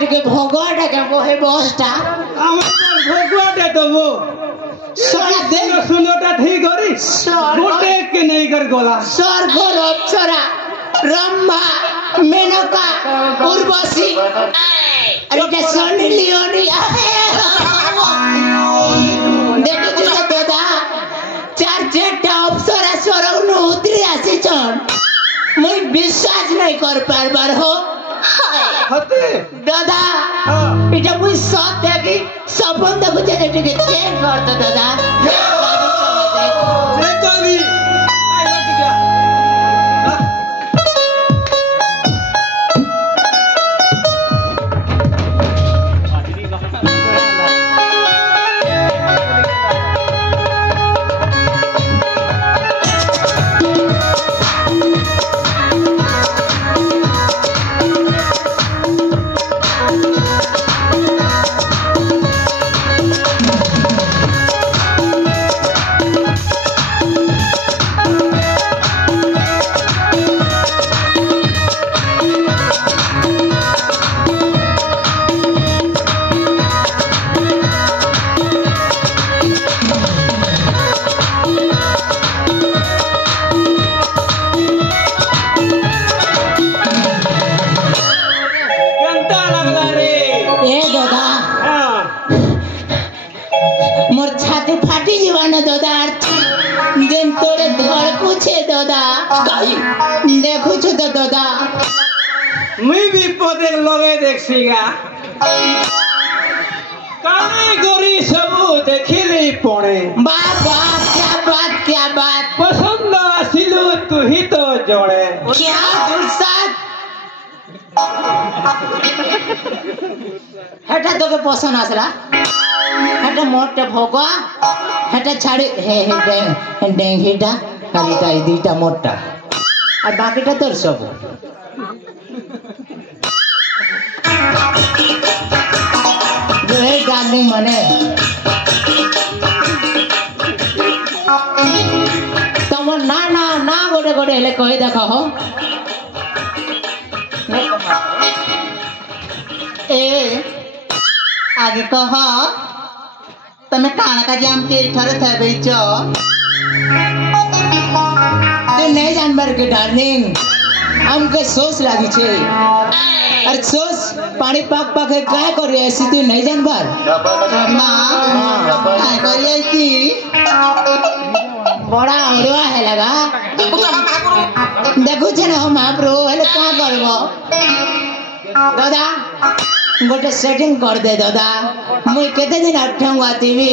ଟିକେ ଭଗଟା କେ ବହେ ବସଟା আমার ভগবাটা দেবো সরা দে সুন্দরটা ঠিক করি গোটে কে নেই কর গলা স্বর্গর অপ্সরা রম্ভা মেনকা উর্বশী আর এটা সনি লিওনি দেখুଛୁ ତ ଦାଦା ଚାରି ଚାରିଟା ଅପ୍ସରା ସ୍ୱରରୁ ଉତରି ଆସିଛନ୍ ମୁଇଁ ବିଶ୍ୱାସ ନାଇଁ କରିପାରବାର ହୋ হতে দাদা এটা মুই সব দেখি স্বপ্ন দেখুছে ଟିକେ চেক করতো দাদা কবি मोर छाती फाटी जीवाना दादा दिन तोड़े धड़कू छे दादा देखू छो तो दादा मुई भी पदे लगे देखसीगा काने गोरी सबू देखिली पड़े बाबा क्या बात पसंद आसिलु तू ही तो जोड़े क्या दुर्साद हेटा तो के पसंद आसला हेटा मोटे भोगा हेटा छाड़ी हे डेंगीटा खालीटा ई दुईटा मोटा और बाकीटा तोर सब डार्लिंग मने तुम ना ना ना गोटे गोटे हेले कही देख हो ए आगे कह तमे काना का जाम के ठरे थे बेच तू नहीं जानबर के डार्लिंग हमके सोच लागी छे अरे सोच पानी पाक पाक है काय करी ऐसी तू नहीं जानबर मां काय करी ऐसी बड़ा औरवा है लगा देखो छे ना महाप्रभु हेले का करबो दादा गोटे सेटिंग कर दे दादा मुई केते दिन अठंगा टीवी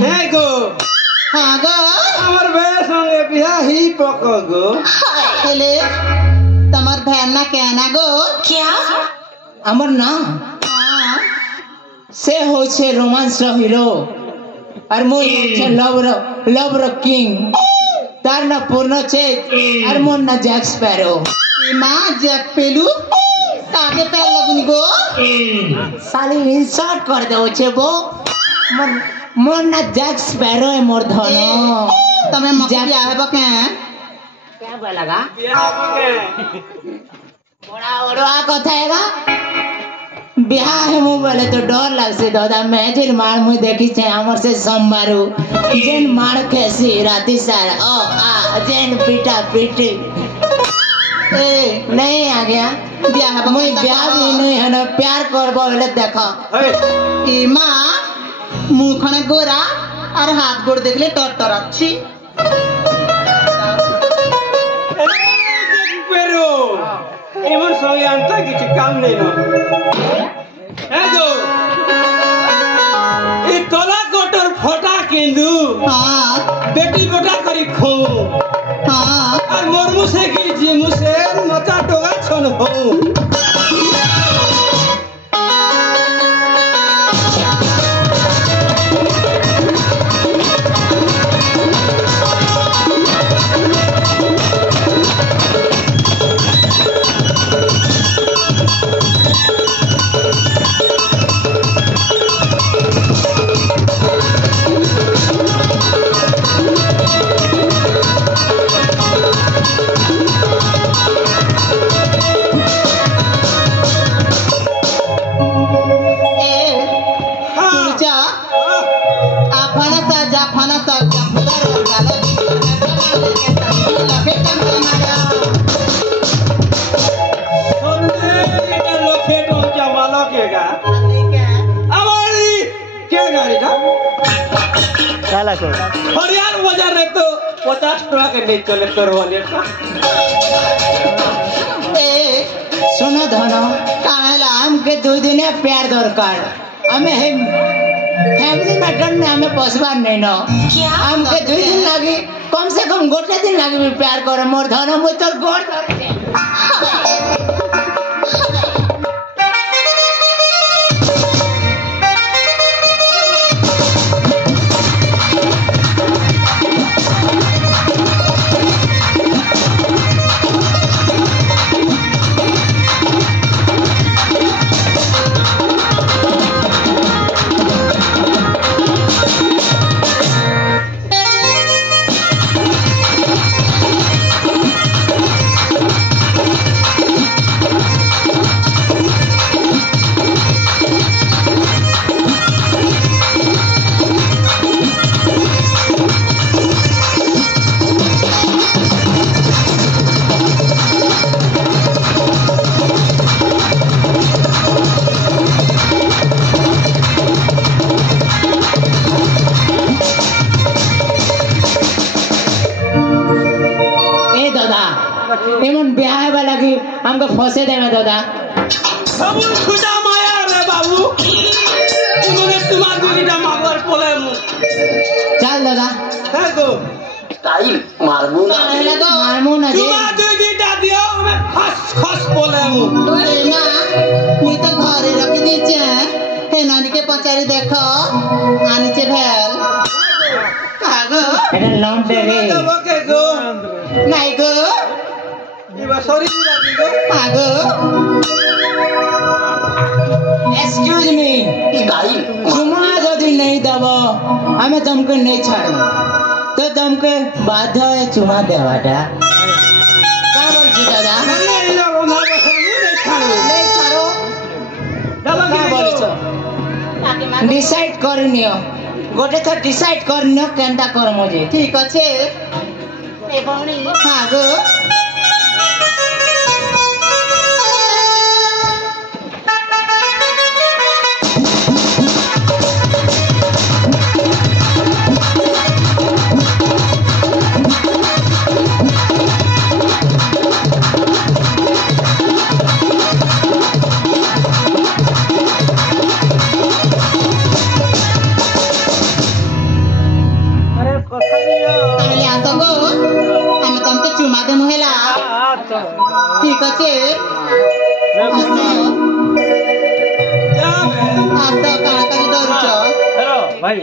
हे गो हां गो हमर बे संगे बियाह ही पको गो हेले तमर भैन ना कहना गो क्या हमर ना से हो छे रोमांस रो हीरो और मुई छे लव रो किंग तार ना पूर्ण छे और मोर ना जैक स्पैरो मां जैक पेलू ताके पैर लगुनी गो साली इंसर्ट कर दो छे वो मोर ना जैक स्पैरो है मोर धनो तमे मकिया है बके क्या बोलागा बड़ा ओरवा कथा हैगा बिहार है मु बोले तो डर लाग से दादा मैं जिन मार मु देखी छे हमर से सोमवारू जेन मार कैसी राती सार ओ आ जेन पीटा पीटी ए नहीं आ गया बियाह मुई बियाह भी नहीं है ना प्यार करबो बोले देखो ई मां मुंह खने गोरा और हाथ गोड़ देखले टटर अच्छी pero এমন সঙ্গে আনতা কিছু কাম নেই না হ্যাঁ গো এই তলা গোটর ফটা কিন্দু हां বেটি গোটা করি খো हां আর মোর মুসে কি জি মুসে নচা টোগা ছন হো काला को हरियार बाजार रे तो 50 टका के नहीं चले तोर वाले ए सुनो धनो काहेला हमके 2 दिन प्यार दरकार हमें फैमिली मैटर में हमें पसबार नहीं न हमके 2 दिन लगी कम से कम गोटे दिन लगी प्यार करे मोर धनो मुझ तोर गोड़ धरते एमन ब्याह वाला की हमको फंसे देवे दादा बाबू खुदा माया रे बाबू इमने तुम्हार दुरीटा मागर पोले मु चल दादा है गो टाइम मारबू ना मारमु ना जे तुम्हार दुरीटा दियो हमें खस खस पोले मु ए मां मुई तो घरे रखी दीचे हे नानी के पचारी देखो आनी चे भेल कागो एटा लौंड दे गे तो के गो নাই গো इबा सॉरी दिला दी गो কাগো एक्सक्यूज मी टाइम चुमा यदि नहीं दबो हमें तुमको नहीं छाड़ू तो तुमको बाध्य है चुमा देवाटा क्या बोल छी दादा नहीं इला रोना के नहीं खाओ नहीं छाड़ो दबा क्या बोल छो डिसाइड करनियो गोटे तो डिसाइड करनियो केनता कर मुझे ঠিক আছে এ বনি কাগো अरे पकड़ियो তাহলে আসো গো আমি তোমাকে চুমা দেবো হেলা ঠিক আছে আসো जा बे আসো কাড়াকাড়ি ধরছ हेलो भाई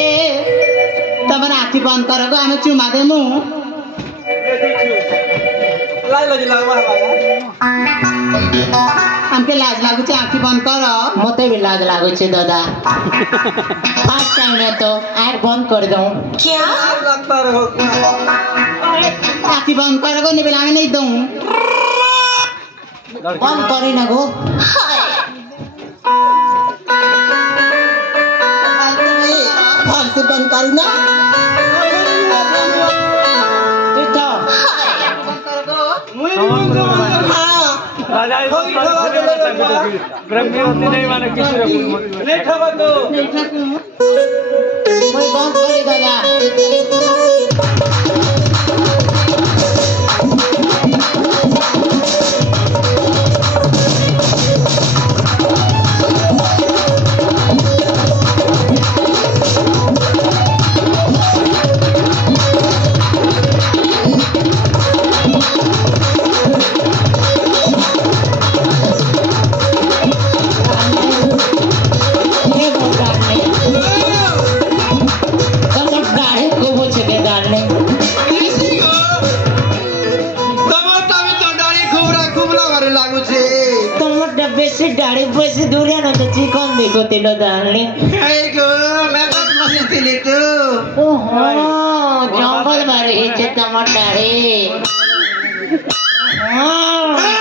এ তোমার আখি বন্ধ করো গো আমি চুমা দেবো लाई लगी लगवा वाला আমাকে লাজ লাগুছে আখি বন্ধ করো मते भी लाज लागो छे दादा फर्स्ट टाइम है तो ऐड बंद कर दूं लगता रहो আখি বন্ধ করো গো নিবে আমি नहीं दूं बंद करी ना गो भाग से बंद करी ना ठीक था मुई हाँ राजा इस ब्रह्मी होती नहीं माने किसी नहीं खबर तो नहीं ठाकू कोई बंद करी दादा বেশি দাড়ি বেশি দূরে না তো চিকন দেখো তিলো দাঁড়লে এই গো মেকআপ মশিন ছিলি তো ওহো জঙ্গল বাড়ি হয়েছে তোমার দাড়ি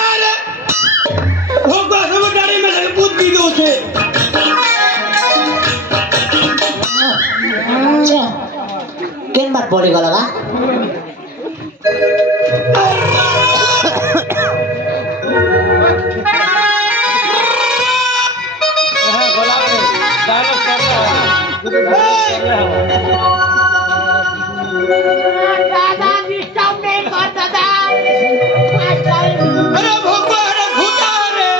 अरे भगवा सब गाड़ी में लगे बुद्धि दो से केन बात पड़ी गला का হ্যাঁ গোলাপ ডায়লগ दादा डिस्टर्ब नहीं कर दादा अरे भगवा अरे भूता रे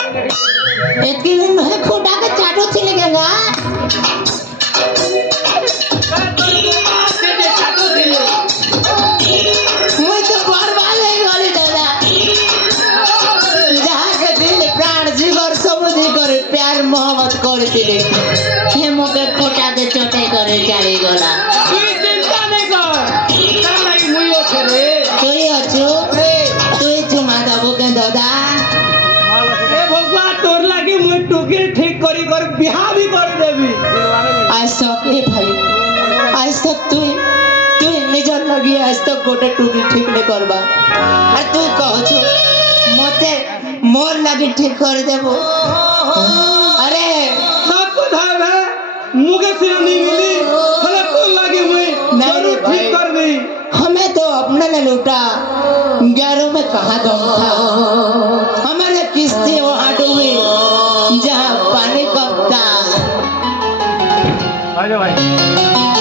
इतनी दिन में खोटा के चाटो छिले गंगा मुझे तो बर्बाद है गली दादा जहाँ के दिल प्राण जीवर समुद्री करे प्यार मोहब्बत करे दिले हे मोके खोटा के चोटे करे चली गला तू चिंता नहीं कर तेरा लगी मुई ओछे रे तुई अछु तुई चुमा दबो के दादा ए भगवा तोर लगी मुई टुकी ठीक करी कर बियाह भी कर देबी आज तक ए भाई आज तक तुई निजर लगी आज तक गोटे टुकी ठीक नहीं करबा और तू कहो छो मते मोर लगी ठीक कर देबो अरे सब कुछ है मुके सिर नहीं मिली हले तोर लगी मुई नहीं रे जरूर भाई। ठीक कर दी हमें तो अपने ने लूटा गैरों में कहाँ दम था हमारे किस्ती वहाँ डूबी जहाँ पानी कम था भाई